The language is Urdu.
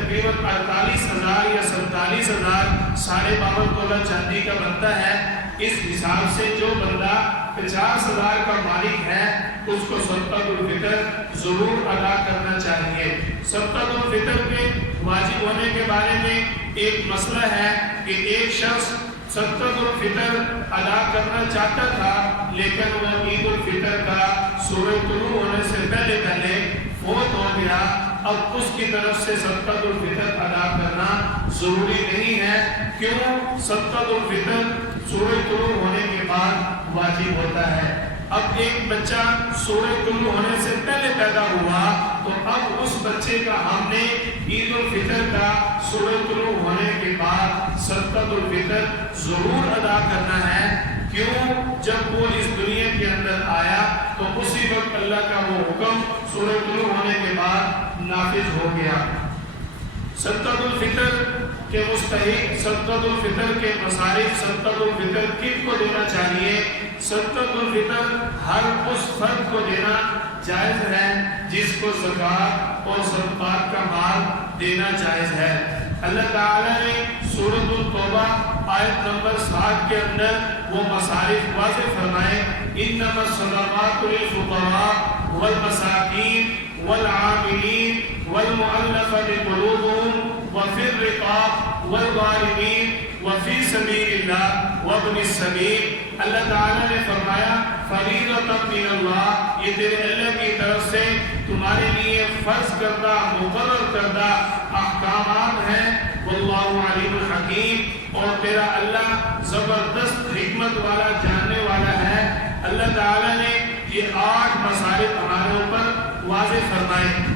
تقریباً 48,000 یا 47,000 52.5 تولہ چاندی کا بنتا ہے۔ اس حساب سے جو بندہ 50,000 کا مالک ہے اس کو صدقۃ الفطر ضرور ادا کرنا چاہیے۔ صدقۃ الفطر کے واجب ہونے کے بارے میں ایک مسئلہ ہے کہ ایک شخص صدقۃ الفطر ادا کرنا چاہتا تھا لیکن وہ عید الفطر کا سورج طلوع ہونے سے پہلے فوت ہو گیا۔ اب اس کی طرف سے صدقۃ الفطر ادا کرنا ضروری نہیں ہے۔ کیوں؟ صدقۃ الفطر سورج طلوع ہونے کے بعد واجب ہوتا ہے۔ اب ایک بچہ سورج طلوع ہونے سے پہلے پیدا ہوا تو اب اس بچے کا ہم نے عید الفطر کا سورج طلوع ہونے کے بعد صدقۃ الفطر ضرور ادا کرنا ہے۔ کیوں؟ جب وہ اس دنیا کے اندر آیا تو اسی وقت اللہ کا وہ حکم سورج طلوع ہونے کے بعد نافذ ہو گیا۔ صدقۃ الفطر کے مستحق، صدقۃ الفطر کے مصارف، صدقۃ الفطر کن کو دینا چاہیے؟ صدقۃ الفطر ہر اس فرد کو دینا جائز ہے جس کو زکوٰۃ اور صدقات کا مال دینا جائز ہے۔ اللہ تعالیٰ نے سورۃ التوبہ آیت نمبر 7 کے اندر وہ مصارف واضح فرمائے، انما الصدقات للفقراء والمساکین والعاملین والمؤلفۃ قلوبهم وفي الرقاب والغارمین وفی سبیل اللہ وابن السبیل۔ اللہ تعالیٰ نے فرمایا فریضۃ من اللہ، یہ تیرے اللہ کی طرف سے تمہارے لیے فرض کردہ مقرر کردہ احکامات ہیں۔ واللہ علیم الحکیم، اور تیرا اللہ زبردست حکمت والا جاننے والا ہے۔ اللہ تعالیٰ نے یہ 8 مصارف ہمارے اوپر واضح فرمائے۔